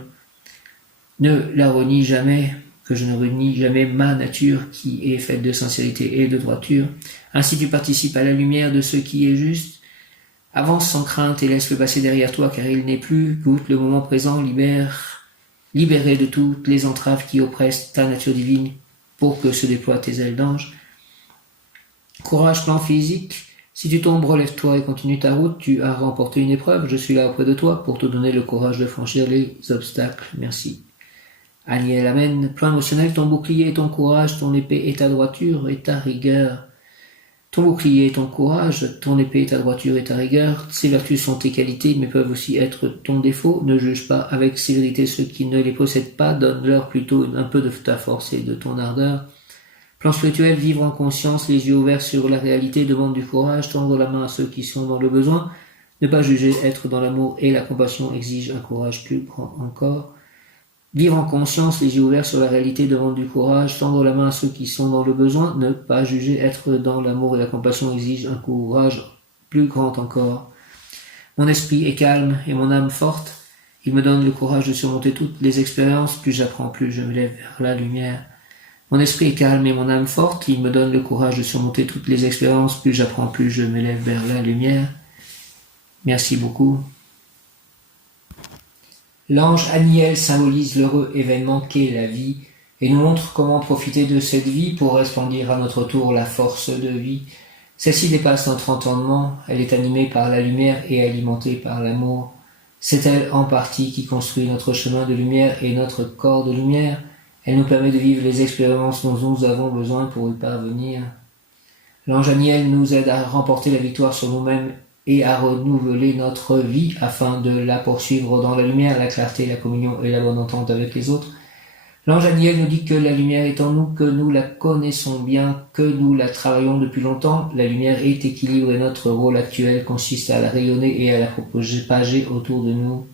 Ne la renie jamais, que je ne renie jamais ma nature qui est faite de sincérité et de droiture. Ainsi tu participes à la lumière de ce qui est juste. Avance sans crainte et laisse-le passer derrière toi, car il n'est plus. Goûte le moment présent, libéré de toutes les entraves qui oppressent ta nature divine, pour que se déploient tes ailes d'ange. Courage, plan physique. Si tu tombes, relève-toi et continue ta route. Tu as remporté une épreuve. Je suis là auprès de toi pour te donner le courage de franchir les obstacles. Merci. Aniel, amen. Plan émotionnel, ton bouclier, ton courage, ton épée et ta droiture et ta rigueur. Ton bouclier, ton courage, ton épée, ta droiture et ta rigueur. Ces vertus sont tes qualités, mais peuvent aussi être ton défaut. Ne juge pas avec sévérité ceux qui ne les possèdent pas. Donne-leur plutôt un peu de ta force et de ton ardeur. Plan spirituel, vivre en conscience, les yeux ouverts sur la réalité, demande du courage, tendre la main à ceux qui sont dans le besoin. Ne pas juger, être dans l'amour et la compassion exige un courage plus grand encore. Vivre en conscience, les yeux ouverts sur la réalité, demande du courage, tendre la main à ceux qui sont dans le besoin, ne pas juger, être dans l'amour et la compassion exige un courage plus grand encore. Mon esprit est calme et mon âme forte, il me donne le courage de surmonter toutes les expériences, plus j'apprends, plus je me lève vers la lumière. Mon esprit est calme et mon âme forte, il me donne le courage de surmonter toutes les expériences, plus j'apprends, plus je me lève vers la lumière. Merci beaucoup. L'ange Aniel symbolise l'heureux événement qu'est la vie et nous montre comment profiter de cette vie pour resplendir à notre tour la force de vie. Celle-ci dépasse notre entendement, elle est animée par la lumière et alimentée par l'amour. C'est elle en partie qui construit notre chemin de lumière et notre corps de lumière. Elle nous permet de vivre les expériences dont nous avons besoin pour y parvenir. L'ange Aniel nous aide à remporter la victoire sur nous-mêmes et à renouveler notre vie afin de la poursuivre dans la lumière, la clarté, la communion et la bonne entente avec les autres. L'ange Aniel nous dit que la lumière est en nous, que nous la connaissons bien, que nous la travaillons depuis longtemps. La lumière est équilibre et notre rôle actuel consiste à la rayonner et à la propager autour de nous.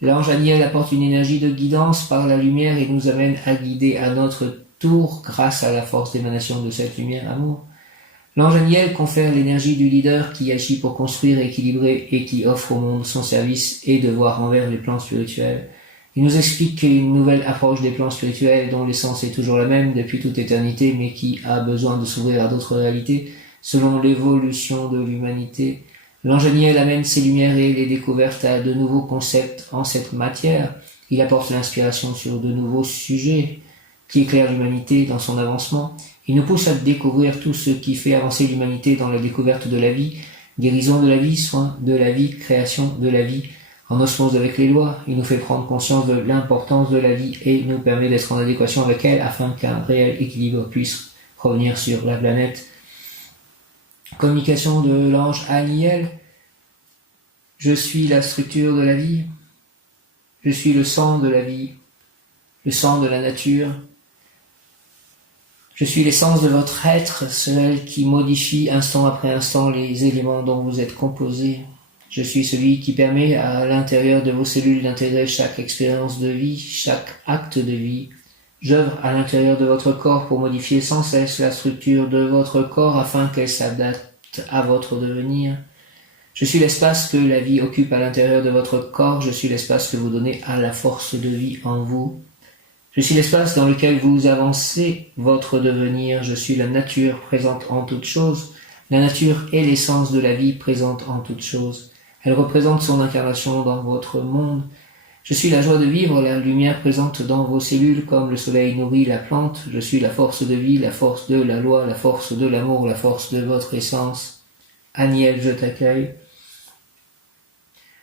L'ange Aniel apporte une énergie de guidance par la lumière et nous amène à guider à notre tour grâce à la force d'émanation de cette lumière amour. L'ange Aniel confère l'énergie du leader qui agit pour construire, équilibrer et qui offre au monde son service et devoir envers les plans spirituels. Il nous explique une nouvelle approche des plans spirituels dont l'essence est toujours la même depuis toute éternité mais qui a besoin de s'ouvrir à d'autres réalités selon l'évolution de l'humanité. L'ange Aniel amène ses lumières et les découvertes à de nouveaux concepts en cette matière. Il apporte l'inspiration sur de nouveaux sujets qui éclairent l'humanité dans son avancement. Il nous pousse à découvrir tout ce qui fait avancer l'humanité dans la découverte de la vie, guérison de la vie, soin de la vie, création de la vie. En osmose avec les lois, il nous fait prendre conscience de l'importance de la vie et nous permet d'être en adéquation avec elle afin qu'un réel équilibre puisse revenir sur la planète. Communication de l'ange Aniel. Je suis la structure de la vie. Je suis le sang de la vie, le sang de la nature. Je suis l'essence de votre être, celle qui modifie instant après instant les éléments dont vous êtes composés. Je suis celui qui permet à l'intérieur de vos cellules d'intégrer chaque expérience de vie, chaque acte de vie. J'œuvre à l'intérieur de votre corps pour modifier sans cesse la structure de votre corps afin qu'elle s'adapte à votre devenir. Je suis l'espace que la vie occupe à l'intérieur de votre corps, je suis l'espace que vous donnez à la force de vie en vous. Je suis l'espace dans lequel vous avancez votre devenir, je suis la nature présente en toutes choses. La nature est l'essence de la vie présente en toutes choses. Elle représente son incarnation dans votre monde. Je suis la joie de vivre, la lumière présente dans vos cellules comme le soleil nourrit la plante. Je suis la force de vie, la force de la loi, la force de l'amour, la force de votre essence. Aniel, je t'accueille.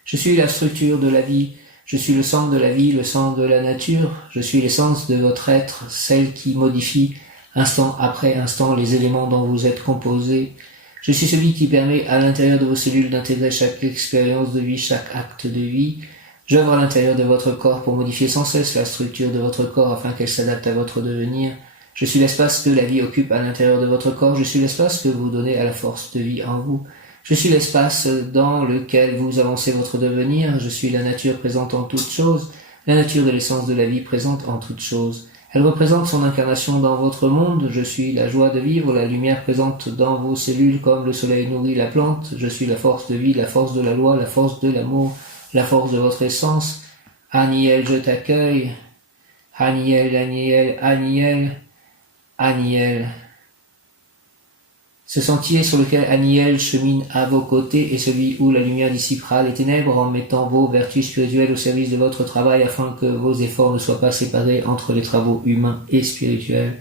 Je suis la structure de la vie, je suis le sang de la vie, le sang de la nature, je suis l'essence de votre être, celle qui modifie instant après instant les éléments dont vous êtes composés. Je suis celui qui permet à l'intérieur de vos cellules d'intégrer chaque expérience de vie, chaque acte de vie. J'œuvre à l'intérieur de votre corps pour modifier sans cesse la structure de votre corps afin qu'elle s'adapte à votre devenir. Je suis l'espace que la vie occupe à l'intérieur de votre corps, je suis l'espace que vous donnez à la force de vie en vous. Je suis l'espace dans lequel vous avancez votre devenir, je suis la nature présente en toutes choses, la nature de l'essence de la vie présente en toutes choses. Elle représente son incarnation dans votre monde, je suis la joie de vivre, la lumière présente dans vos cellules comme le soleil nourrit la plante, je suis la force de vie, la force de la loi, la force de l'amour, la force de votre essence. Aniel, je t'accueille. Aniel, Aniel, Aniel, Aniel. Ce sentier sur lequel Aniel chemine à vos côtés est celui où la lumière dissipera les ténèbres en mettant vos vertus spirituelles au service de votre travail afin que vos efforts ne soient pas séparés entre les travaux humains et spirituels.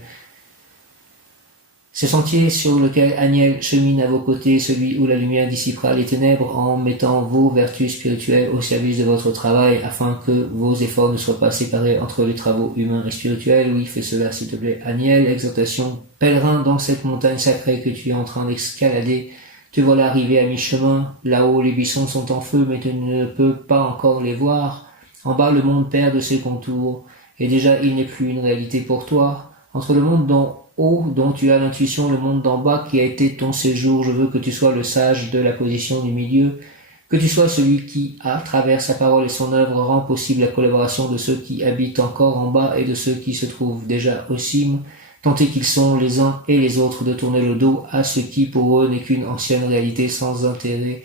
Ce sentier sur lequel Aniel chemine à vos côtés est celui où la lumière dissipera les ténèbres en mettant vos vertus spirituelles au service de votre travail afin que vos efforts ne soient pas séparés entre les travaux humains et spirituels. Oui, fais cela s'il te plaît. Aniel, exhortation, pèlerin dans cette montagne sacrée que tu es en train d'escalader. Te voilà arrivé à mi-chemin. Là-haut, les buissons sont en feu, mais tu ne peux pas encore les voir. En bas, le monde perd de ses contours. Et déjà, il n'est plus une réalité pour toi. Entre le monde d'en haut, dont tu as l'intuition, le monde d'en bas qui a été ton séjour, je veux que tu sois le sage de la position du milieu, que tu sois celui qui, à travers sa parole et son œuvre, rend possible la collaboration de ceux qui habitent encore en bas et de ceux qui se trouvent déjà au cime, tant qu'ils sont les uns et les autres de tourner le dos à ce qui pour eux n'est qu'une ancienne réalité sans intérêt.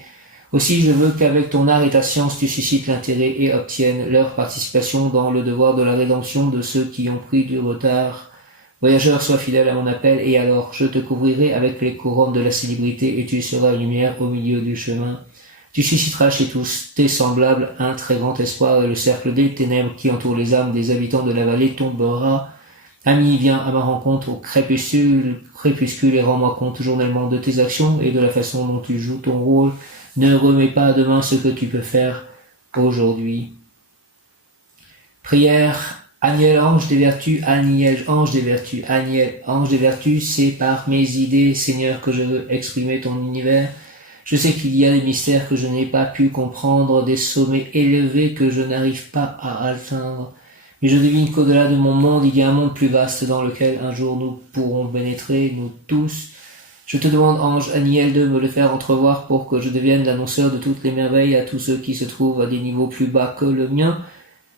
Aussi, je veux qu'avec ton art et ta science, tu suscites l'intérêt et obtiennes leur participation dans le devoir de la rédemption de ceux qui ont pris du retard. Voyageur, sois fidèle à mon appel, et alors je te couvrirai avec les couronnes de la célébrité, et tu seras lumière au milieu du chemin. Tu susciteras chez tous tes semblables un très grand espoir, et le cercle des ténèbres qui entoure les âmes des habitants de la vallée tombera. Ami, viens à ma rencontre au crépuscule et rends-moi compte journellement de tes actions et de la façon dont tu joues ton rôle. Ne remets pas à demain ce que tu peux faire aujourd'hui. Prière. Aniel, ange des vertus, Aniel, ange des vertus, Aniel, ange des vertus, c'est par mes idées, Seigneur, que je veux exprimer ton univers. Je sais qu'il y a des mystères que je n'ai pas pu comprendre, des sommets élevés que je n'arrive pas à atteindre. Mais je devine qu'au-delà de mon monde, il y a un monde plus vaste dans lequel un jour nous pourrons pénétrer, nous tous. Je te demande, ange Aniel, de me le faire entrevoir pour que je devienne l'annonceur de toutes les merveilles à tous ceux qui se trouvent à des niveaux plus bas que le mien.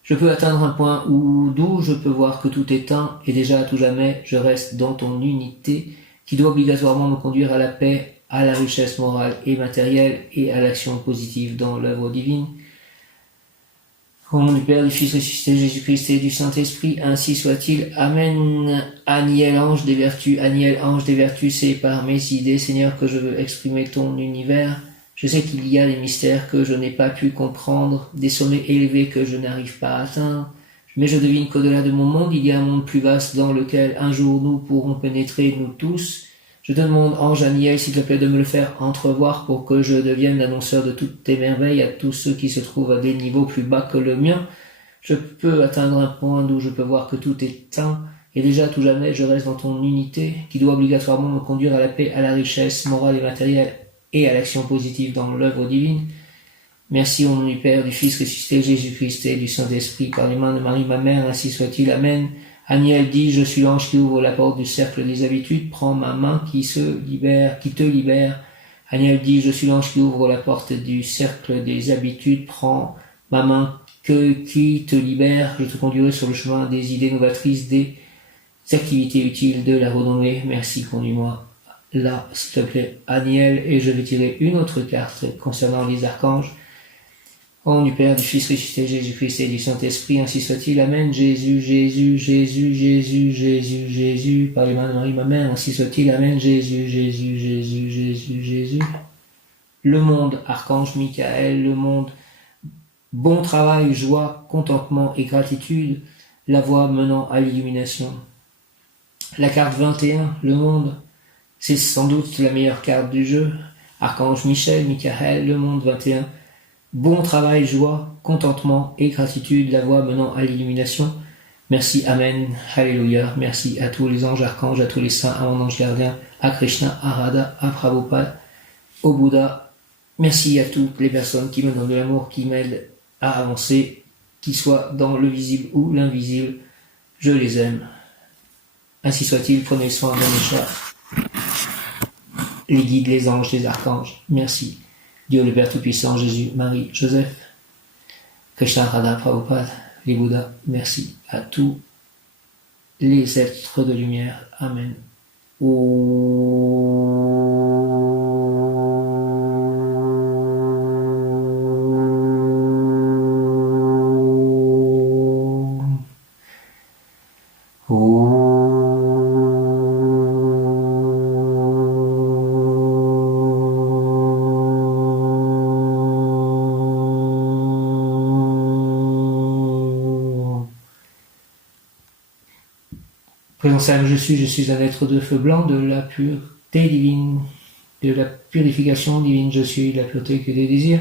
Je peux atteindre un point d'où je peux voir que tout est un, et déjà à tout jamais, je reste dans ton unité, qui doit obligatoirement me conduire à la paix, à la richesse morale et matérielle, et à l'action positive dans l'œuvre divine. Au nom du Père, du Fils ressuscité, Jésus-Christ et du Saint-Esprit, ainsi soit-il. Amen. Aniel, ange des vertus, Aniel, ange des vertus, c'est par mes idées, Seigneur, que je veux exprimer ton univers. Je sais qu'il y a des mystères que je n'ai pas pu comprendre, des sommets élevés que je n'arrive pas à atteindre, mais je devine qu'au-delà de mon monde, il y a un monde plus vaste dans lequel un jour nous pourrons pénétrer, nous tous. Je te demande, ange Aniel, s'il te plaît, de me le faire entrevoir pour que je devienne l'annonceur de toutes tes merveilles à tous ceux qui se trouvent à des niveaux plus bas que le mien. Je peux atteindre un point d'où je peux voir que tout est un, et déjà à tout jamais je reste dans ton unité, qui doit obligatoirement me conduire à la paix, à la richesse morale et matérielle, et à l'action positive dans l'œuvre divine. Merci au nom du Père, du Fils ressuscité, Jésus-Christ et du Saint-Esprit, par les mains de Marie ma mère, ainsi soit-il. Amen. Aniel dit, je suis l'ange qui ouvre la porte du cercle des habitudes, prends ma main qui te libère. Aniel dit, je suis l'ange qui ouvre la porte du cercle des habitudes, prends ma main qui te libère. Je te conduirai sur le chemin des idées novatrices, des activités utiles, de la renommée. Merci, conduis-moi là, s'il te plaît, Aniel, et je vais tirer une autre carte concernant les archanges. Au nom du Père, du Fils ressuscité, Jésus-Christ et du Saint-Esprit, ainsi soit-il. Amen. Jésus, Jésus, Jésus, Jésus, Jésus, Jésus, par les mains de Marie, ma mère, ainsi soit-il. Amen. Jésus, Jésus, Jésus, Jésus, Jésus. Le monde, archange Michael, le monde, bon travail, joie, contentement et gratitude, la voie menant à l'illumination. La carte 21, le monde, c'est sans doute la meilleure carte du jeu. Archange Michael, le monde 21. Bon travail, joie, contentement et gratitude, la voie menant à l'illumination. Merci, Amen, Alléluia. Merci à tous les anges, archanges, à tous les saints, à mon ange gardien, à Krishna, à Radha, à Prabhupada, au Bouddha. Merci à toutes les personnes qui me donnent de l'amour, qui m'aident à avancer, qu'ils soient dans le visible ou l'invisible. Je les aime. Ainsi soit-il, prenez soin de mes chats, les guides, les anges, les archanges. Merci. Dieu le Père Tout-Puissant, Jésus, Marie, Joseph, Krishna, Radha, Prabhupada, les Bouddhas, merci à tous les êtres de lumière. Amen. Présence je suis un être de feu blanc, de la pureté divine, de la purification divine, je suis la pureté que Dieu désire.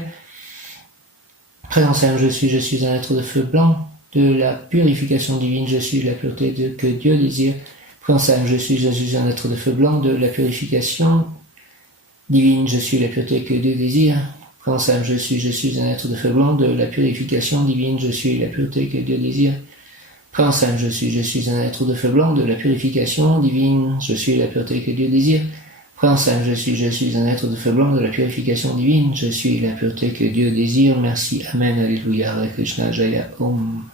Présence je suis un être de feu blanc, de la purification divine, je suis la pureté que Dieu désire. Présence je suis un être de feu blanc, de la purification divine, je suis la pureté que Dieu désire. Présence je suis un être de feu blanc, de la purification divine, je suis la pureté que Dieu désire. Présence je suis un être de feu blanc, de la purification divine, je suis la pureté que Dieu désire. Présence je suis un être de feu blanc, de la purification divine, je suis la pureté que Dieu désire. Merci, Amen, Alléluia, Hare Krishna, Jaya, Om.